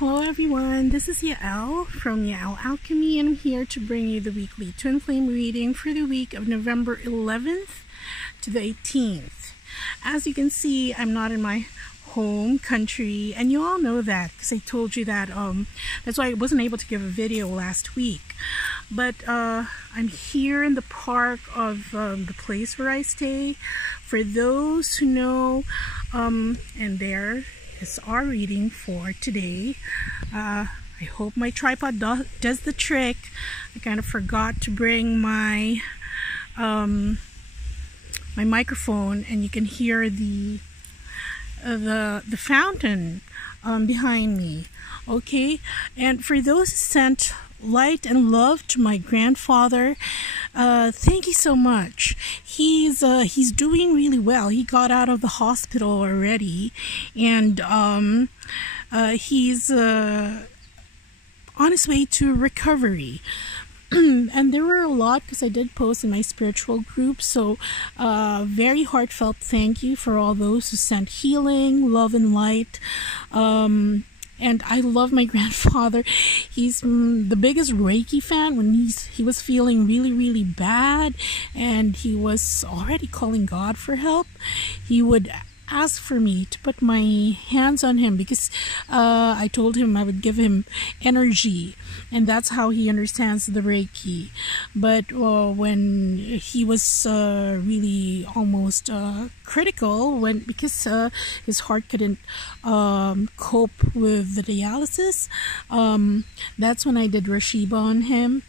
Hello everyone, this is Yael from Yael Alchemy, and I'm here to bring you the weekly Twin Flame reading for the week of November 11th to the 18th. As you can see, I'm not in my home country, and you all know that because I told you that. That's why I wasn't able to give a video last week. But I'm here in the park of the place where I stay. For those who know, and there is our reading for today. I hope my tripod does the trick. I kind of forgot to bring my my microphone, and you can hear the fountain behind me. Okay, and for those who sent light and love to my grandfather, thank you so much. He's doing really well. He got out of the hospital already, and he's on his way to recovery. And there were a lot because I did post in my spiritual group, so very heartfelt thank you for all those who sent healing, love, and light. And I love my grandfather. He's the biggest Reiki fan. When he was feeling really bad and he was already calling God for help, he would ask for me to put my hands on him because I told him I would give him energy, and that's how he understands the Reiki. But when he was really almost critical, because his heart couldn't cope with the dialysis, that's when I did RASHEEBA on him,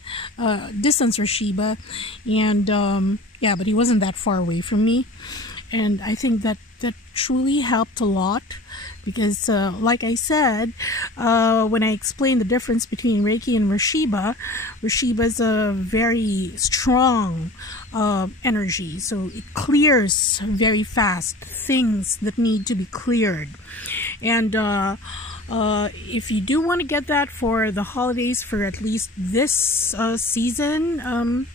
distance RASHEEBA, and yeah, but he wasn't that far away from me, and I think that truly helped a lot because like I said, when I explained the difference between Reiki and RASHEEBA, RASHEEBA is a very strong energy, so it clears very fast things that need to be cleared. And if you do want to get that for the holidays, for at least this season,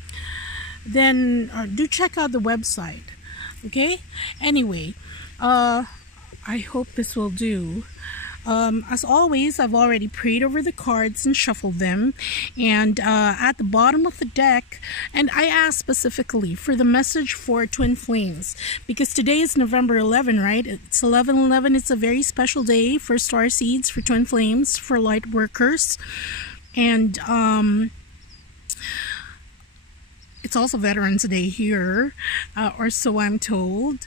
then do check out the website. Okay, anyway, I hope this will do. As always, I've already prayed over the cards and shuffled them, and at the bottom of the deck, and I asked specifically for the message for Twin Flames, because today is November 11, right? It's 11/11. It's a very special day for star seeds, for Twin Flames, for light workers, and it's also Veterans Day here, or so I'm told,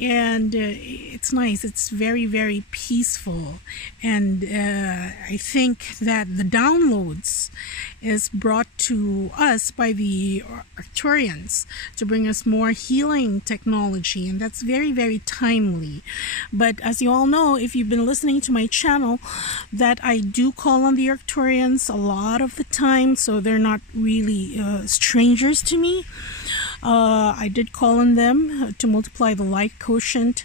and it's nice. It's very peaceful, and I think that the downloads is brought to us by the Arcturians to bring us more healing technology, and that's very timely. But as you all know, if you've been listening to my channel, that I do call on the Arcturians a lot of the time, so they're not really strangers to me. I did call on them to multiply the light quotient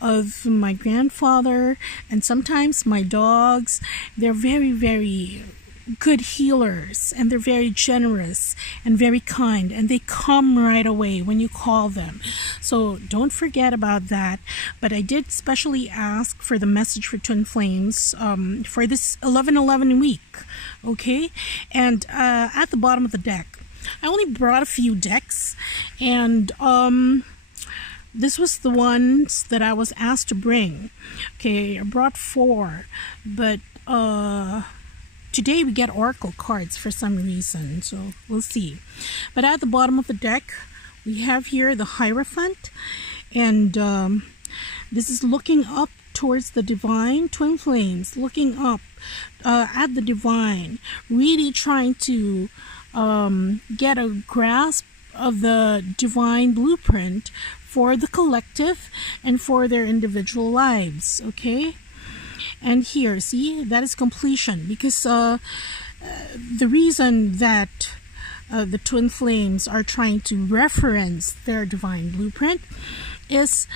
of my grandfather, and sometimes my dogs. They're very good healers, and they're very generous and very kind, and they come right away when you call them, so don't forget about that. But I did specially ask for the message for Twin Flames for this 11/11 week, okay? And at the bottom of the deck, I only brought a few decks, and this was the ones that I was asked to bring. Okay, I brought 4, but today we get oracle cards for some reason, so we'll see. But at the bottom of the deck, we have here the Hierophant, and this is looking up towards the divine. Twin Flames looking up at the divine, really trying to get a grasp of the divine blueprint for the collective and for their individual lives. Okay, and here, see, that is completion, because the reason that the Twin Flames are trying to reference their divine blueprint is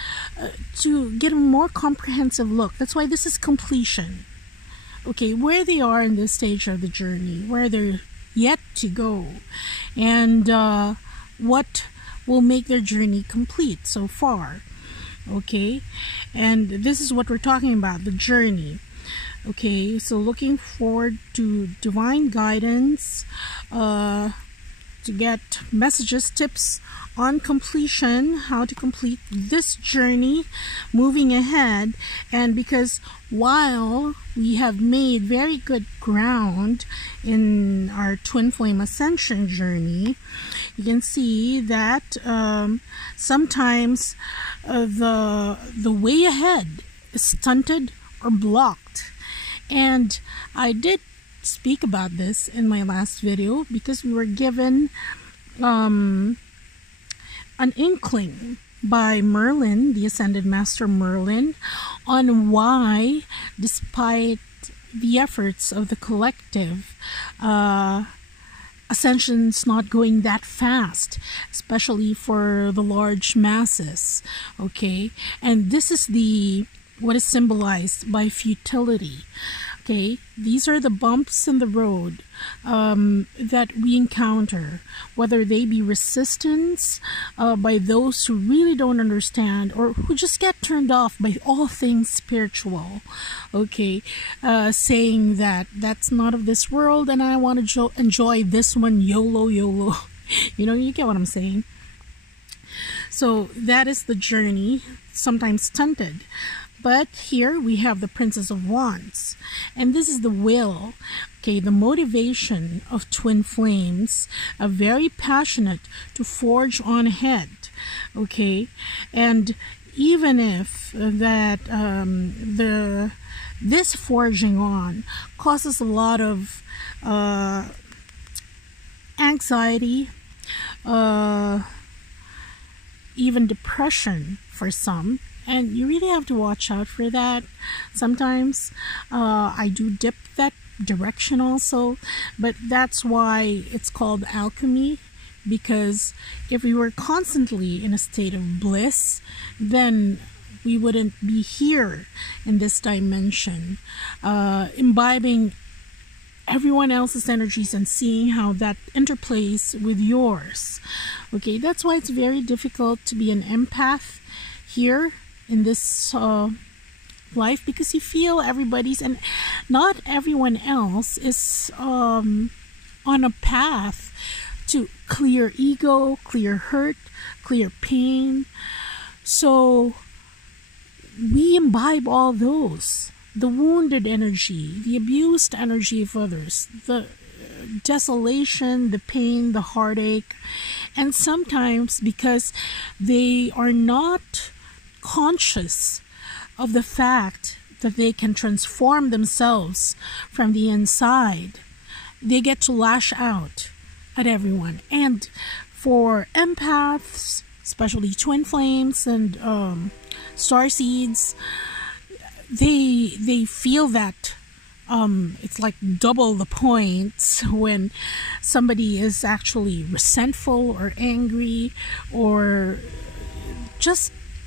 to get a more comprehensive look. That's why this is completion. Okay, where they are in this stage of the journey, where they're yet to go, and what will make their journey complete so far. Okay, and this is what we're talking about, the journey. Okay, so looking forward to divine guidance, to get messages, tips on completion, how to complete this journey, moving ahead. And because while we have made very good ground in our twin flame ascension journey, you can see that sometimes the way ahead is stunted or blocked. And I did speak about this in my last video because we were given an inkling by Merlin, the Ascended Master Merlin, on why, despite the efforts of the collective, ascension's not going that fast, especially for the large masses. Okay, and this is what is symbolized by futility. Okay, these are the bumps in the road that we encounter, whether they be resistance by those who really don't understand or who just get turned off by all things spiritual. Okay, saying that that's not of this world and I want to enjoy this one, YOLO, YOLO. You get what I'm saying. So that is the journey, sometimes stunted. But here we have the Princess of Wands, and this is the will, okay, the motivation of twin flames, very passionate to forge on ahead, okay, and even if that this forging on causes a lot of anxiety, even depression for some. And you really have to watch out for that. Sometimes I do dip that direction also, but that's why it's called alchemy, because if we were constantly in a state of bliss, then we wouldn't be here in this dimension, imbibing everyone else's energies and seeing how that interplays with yours. Okay, that's why it's very difficult to be an empath here in this life, because you feel everybody's, and not everyone else is on a path to clear ego, clear hurt, clear pain. So we imbibe all those, the wounded energy, the abused energy of others, the desolation, the pain, the heartache. And sometimes because they are not conscious of the fact that they can transform themselves from the inside, they get to lash out at everyone. And for empaths, especially twin flames and starseeds, they feel that it's like double the points when somebody is actually resentful or angry, or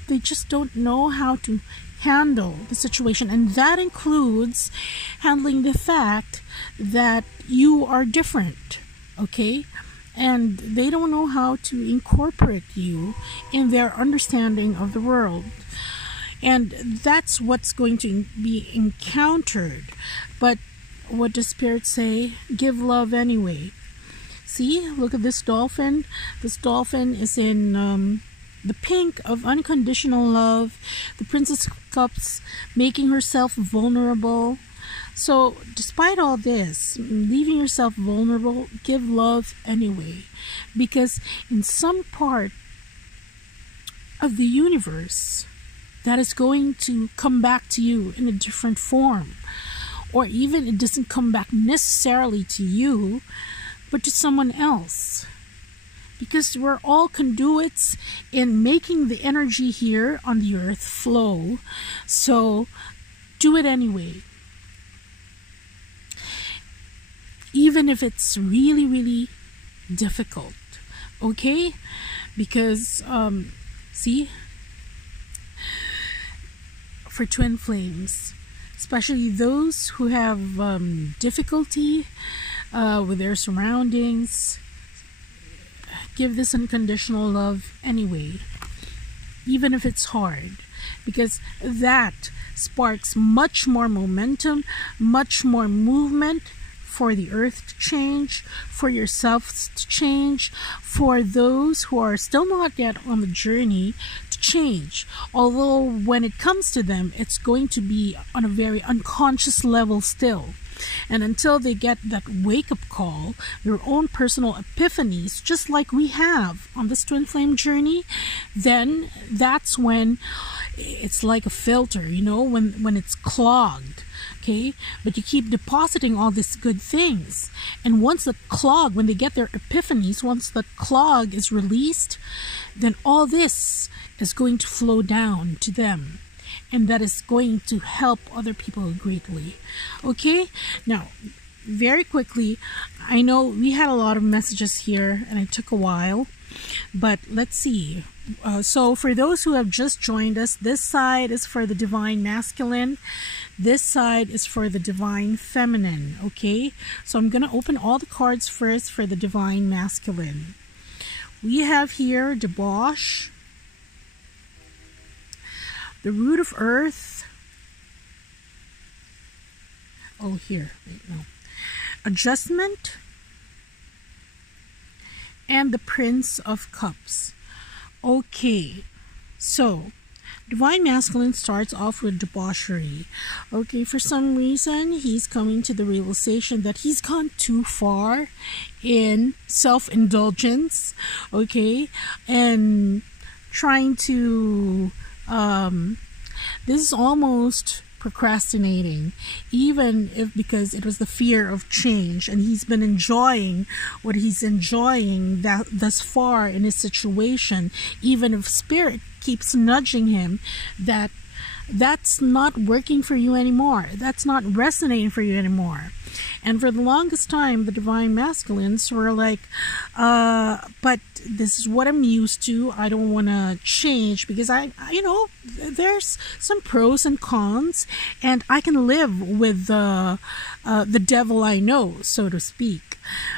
they just don't know how to handle the situation. And that includes handling the fact that you are different, okay? And they don't know how to incorporate you in their understanding of the world. And that's what's going to be encountered. But what does Spirit say? Give love anyway. See, look at this dolphin. This dolphin is in the pink of unconditional love. The Princess of Cups making herself vulnerable. So despite all this, leaving yourself vulnerable, give love anyway. Because in some part of the universe, that is going to come back to you in a different form. Or even it doesn't come back necessarily to you, but to someone else. Because we're all conduits in making the energy here on the earth flow. So do it anyway. Even if it's really, really difficult. Okay? Because, see, for twin flames, especially those who have difficulty with their surroundings, give this unconditional love anyway, even if it's hard, because that sparks much more momentum, much more movement for the earth to change, for yourself to change, for those who are still not yet on the journey to change. Although when it comes to them, it's going to be on a very unconscious level still. And until they get that wake-up call, their own personal epiphanies, just like we have on this twin flame journey, then that's when it's like a filter, you know, when it's clogged. Okay, but you keep depositing all these good things, and once the clog, when they get their epiphanies, once the clog is released, then all this is going to flow down to them, and that is going to help other people greatly. Okay, now very quickly, I know we had a lot of messages here and it took a while, but let's see. So for those who have just joined us, this side is for the divine masculine, this side is for the divine feminine. Okay, so I'm going to open all the cards first for the divine masculine. We have here debauch, the root of earth. Oh, here, wait, no. Adjustment, and the Prince of Cups. Okay, so divine masculine starts off with debauchery. Okay, for some reason he's coming to the realization that he's gone too far in self-indulgence, okay, and trying to this is almost procrastinating, even if because it was the fear of change, and he's been enjoying what he's enjoying that thus far in his situation, even if spirit keeps nudging him that that's not working for you anymore, that's not resonating for you anymore. And for the longest time, the divine masculines were like, but this is what I'm used to. I don't want to change because you know, there's some pros and cons, and I can live with the devil I know, so to speak.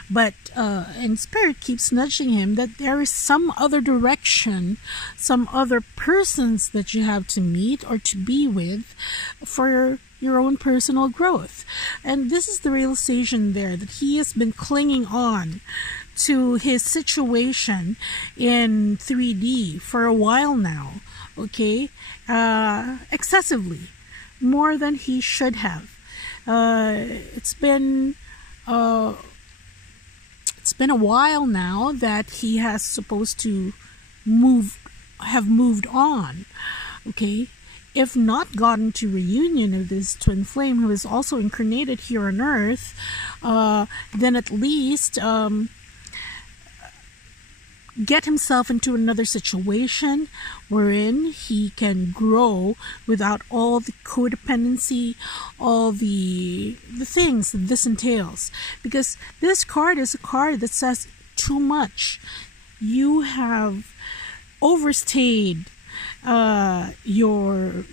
But and spirit keeps nudging him that there is some other direction, some other persons that you have to meet or to be with for your own personal growth. And this is the realization there, that he has been clinging on to his situation in 3D for a while now, okay, excessively, more than he should have. It's been a while now that he has supposed to have moved on, okay, if not gotten to reunion of this twin flame who is also incarnated here on earth, then at least get himself into another situation wherein he can grow without all the codependency, all the things that this entails. Because this card is a card that says too much. You have overstayed your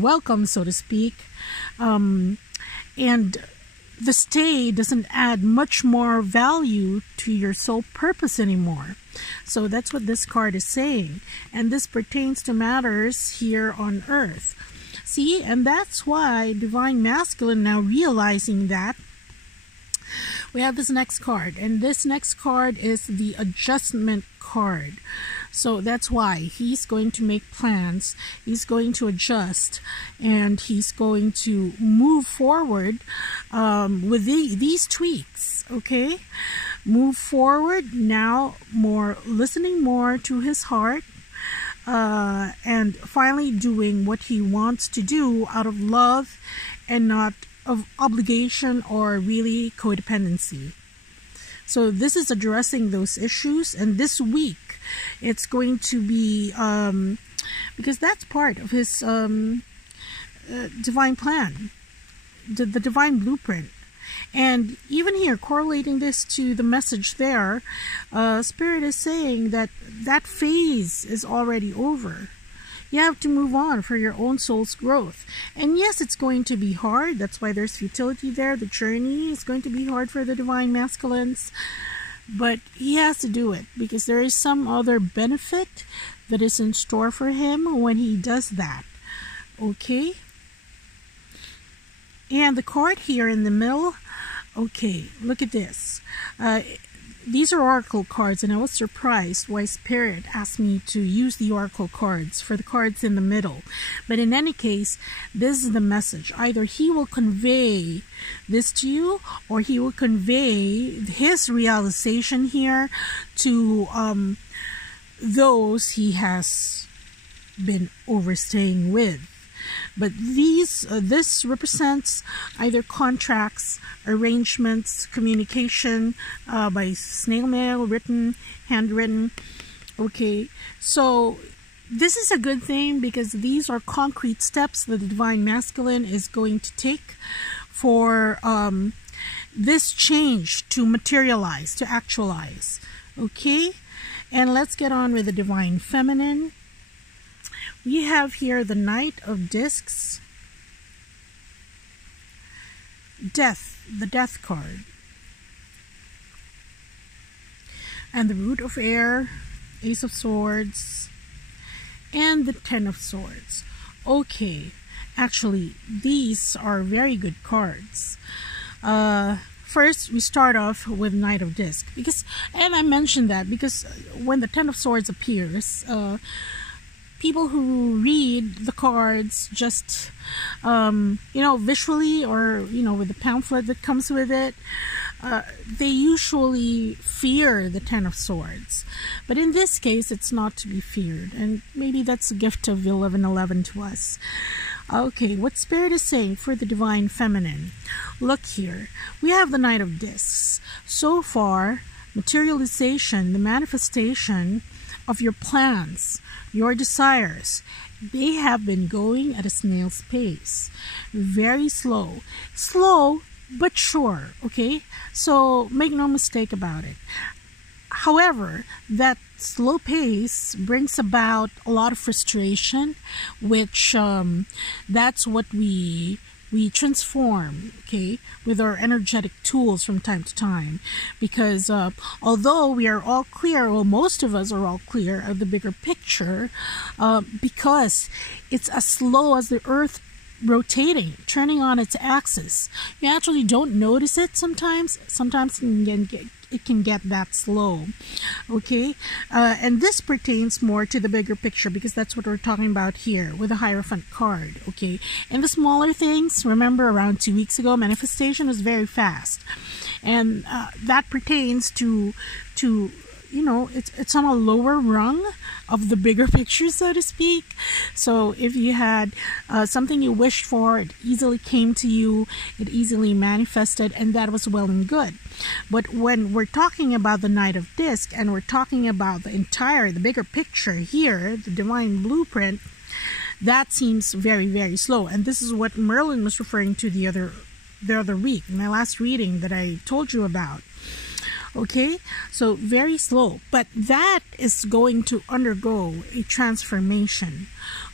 welcome, so to speak, and the stay doesn't add much more value to your soul purpose anymore. So that's what this card is saying, and this pertains to matters here on earth. See, and that's why divine masculine, now realizing that, we have this next card, and this next card is the adjustment card. So that's why he's going to make plans, he's going to adjust, and he's going to move forward with these tweaks, okay? Move forward now, listening more to his heart, and finally doing what he wants to do out of love and not of obligation or really codependency. So this is addressing those issues, and this week it's going to be because that's part of his divine plan, the divine blueprint. And even here, correlating this to the message there, Spirit is saying that that phase is already over. You have to move on for your own soul's growth. And yes, it's going to be hard. That's why there's futility there. The journey is going to be hard for the divine masculines. But he has to do it because there is some other benefit that is in store for him when he does that. Okay? And the card here in the middle, okay, look at this. These are oracle cards, and I was surprised why Spirit asked me to use the oracle cards for the cards in the middle. But in any case, this is the message. Either he will convey this to you, or he will convey his realization here to those he has been overstaying with. But this represents either contracts, arrangements, communication by snail mail, written, handwritten. Okay, so this is a good thing because these are concrete steps that the Divine Masculine is going to take for this change to materialize, to actualize. Okay, and let's get on with the Divine Feminine. We have here the Knight of Discs, Death, the Death card, and the Root of Air, Ace of Swords, and the Ten of Swords. Okay, actually, these are very good cards. First, we start off with Knight of Disc, and I mentioned that because when the Ten of Swords appears, people who read the cards just, visually, or, with the pamphlet that comes with it, they usually fear the Ten of Swords. But in this case, it's not to be feared. And maybe that's a gift of 1111 to us. Okay, what Spirit is saying for the Divine Feminine. Look here. We have the Knight of Discs. So far, materialization, the manifestation of your plans, your desires, they have been going at a snail's pace. Very slow. Slow, but sure, okay? So make no mistake about it. However, that slow pace brings about a lot of frustration, which that's what we transform, okay, with our energetic tools from time to time. Because although we are all clear, well, most of us are all clear of the bigger picture, because it's as slow as the Earth rotating, turning on its axis. You actually don't notice it sometimes. Sometimes it can get that slow. Okay, and this pertains more to the bigger picture because that's what we're talking about here with the Hierophant card. Okay, and the smaller things, remember around 2 weeks ago, manifestation was very fast, and that pertains to it's on a lower rung of the bigger picture, so to speak. So if you had something you wished for, it easily came to you, it easily manifested, and that was well and good. But when we're talking about the Knight of Disc, and we're talking about the bigger picture here, the Divine Blueprint, that seems very, very slow. And this is what Merlin was referring to the other week, in my last reading that I told you about. Okay, so very slow, but that is going to undergo a transformation.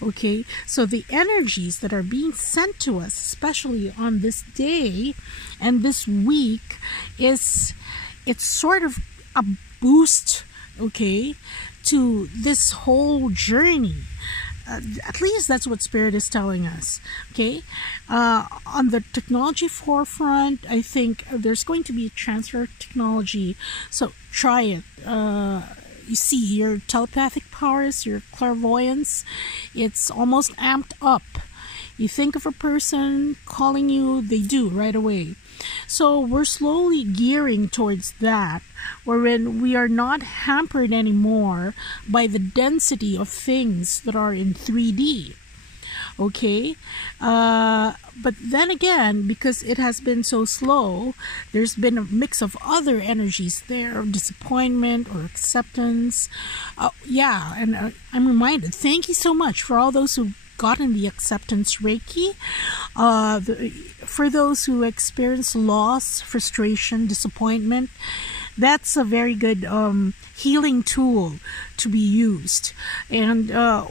Okay, so the energies that are being sent to us, especially on this day and this week, it's sort of a boost, okay, to this whole journey. At least that's what Spirit is telling us. Okay, on the technology forefront, I think there's going to be a transfer of technology. So try it. You see, your telepathic powers, your clairvoyance, it's almost amped up. You think of a person calling you, they do right away. So we're slowly gearing towards that, wherein we are not hampered anymore by the density of things that are in 3D. Okay, but then again, because it has been so slow, there's been a mix of other energies there, disappointment or acceptance. Yeah, and I'm reminded, thank you so much for all those who gotten the acceptance Reiki. For those who experience loss, frustration, disappointment, that's a very good healing tool to be used. And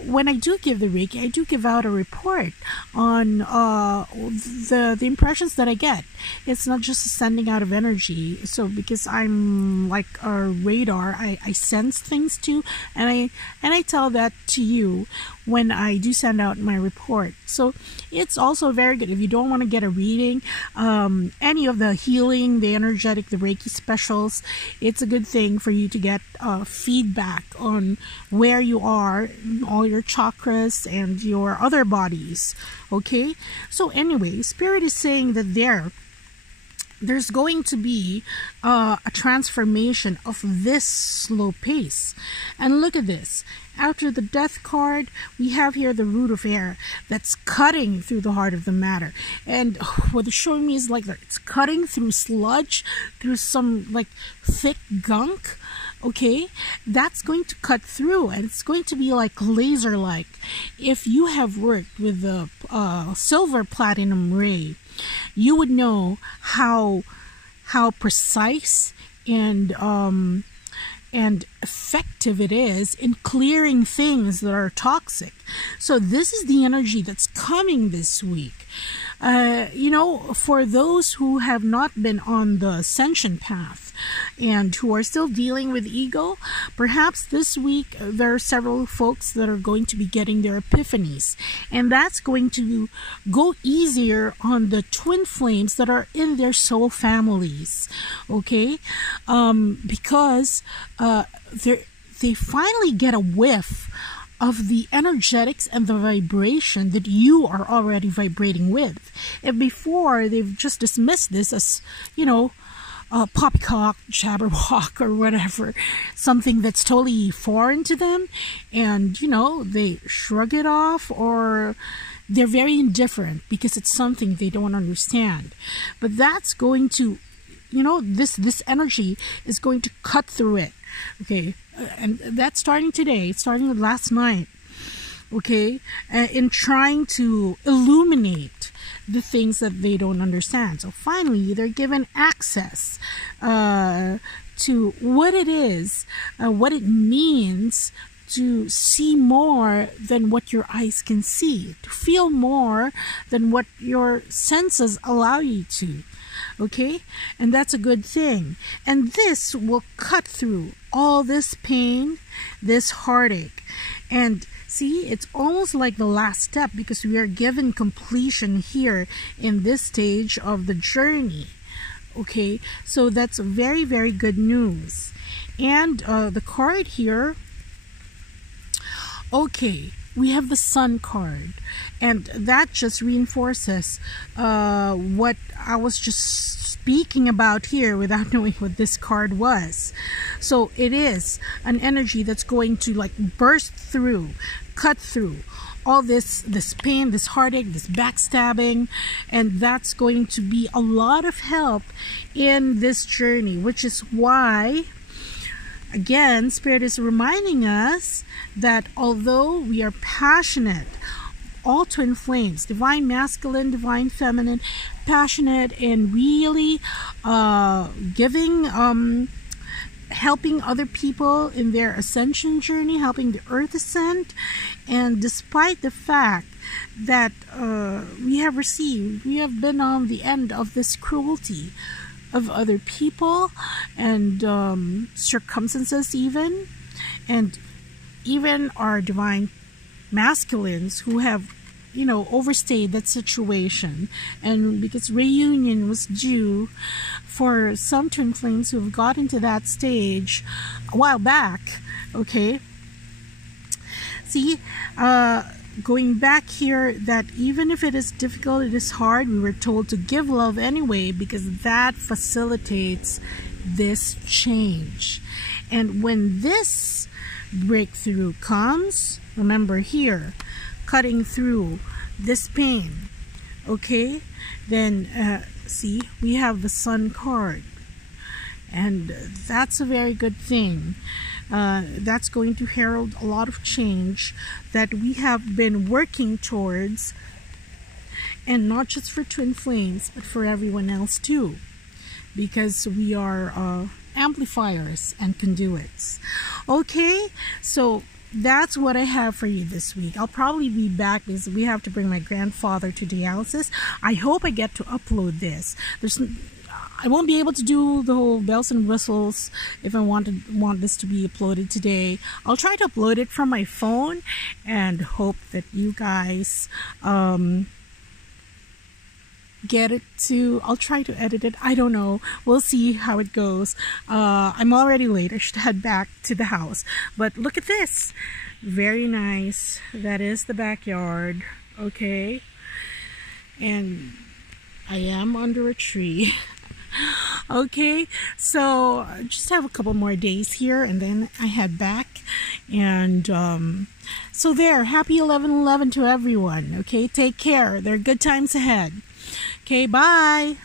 when I do give the Reiki, I do give out a report on the impressions that I get. It's not just a sending out of energy. So because I'm like a radar, I sense things too, and I tell that to you when I do send out my report. So it's also very good if you don't want to get a reading, any of the healing, the energetic, the Reiki specials. It's a good thing for you to get feedback on where you are, all your chakras and your other bodies. Okay, so anyway, Spirit is saying that there's going to be a transformation of this slow pace. And look at this. After the Death card, we have here the Root of Air that's cutting through the heart of the matter. And what it's showing me is like it's cutting through sludge, through some like thick gunk. Okay, that's going to cut through, and it's going to be like laser-like. If you have worked with the silver platinum ray, you would know how precise and effective it is in clearing things that are toxic. So this is the energy that's coming this week. You know, for those who have not been on the ascension path and who are still dealing with ego, perhaps this week there are several folks that are going to be getting their epiphanies, and that's going to go easier on the twin flames that are in their soul families. Okay, because they finally get a whiff of the energetics and the vibration that you are already vibrating with. And before, they've just dismissed this as, you know, poppycock, jabberwock, or whatever, something that's totally foreign to them, and, you know, they shrug it off, or they're very indifferent because it's something they don't understand. But that's going to, you know, this energy is going to cut through it. Okay, and that's starting today, starting last night. Okay, in trying to illuminate the things that they don't understand. So finally, they're given access to what it is, what it means to see more than what your eyes can see, to feel more than what your senses allow you to. Okay, and that's a good thing. And this will cut through all this pain, this heartache. And see, it's almost like the last step, because we are given completion here in this stage of the journey. Okay, so that's very, very good news. And the card here, okay, we have the Sun card, and that just reinforces what I was just speaking about here without knowing what this card was. So it is an energy that's going to like burst through, cut through all this pain, this heartache, this backstabbing, and that's going to be a lot of help in this journey, which is why, again, Spirit is reminding us that although we are passionate, all twin flames, divine masculine, divine feminine, passionate and really giving, helping other people in their ascension journey, helping the earth ascend. And despite the fact that we have been on the end of this cruelty of other people and circumstances even, and even our divine masculines who have, you know, overstayed that situation, and because reunion was due for some twin flames who have gotten to that stage a while back. Okay, see, going back here, that even if it is difficult, it is hard, we were told to give love anyway, because that facilitates this change. And when this breakthrough comes, remember here, cutting through this pain, okay, then see, we have the Sun card, and that's a very good thing. That's going to herald a lot of change that we have been working towards, and not just for twin flames, but for everyone else too, because we are amplifiers and conduits. Okay, so that's what I have for you this week. I'll probably be back because we have to bring my grandfather to dialysis. I hope I get to upload this. I won't be able to do the whole bells and whistles if I want this to be uploaded today. I'll try to upload it from my phone and hope that you guys get it to. I'll try to edit it. I don't know. We'll see how it goes. I'm already late. I should head back to the house. But look at this. Very nice. That is the backyard. Okay. And I am under a tree. Okay, so just have a couple more days here and then I head back. And so there, happy 11/11 to everyone. Okay, take care. There are good times ahead. Okay, bye.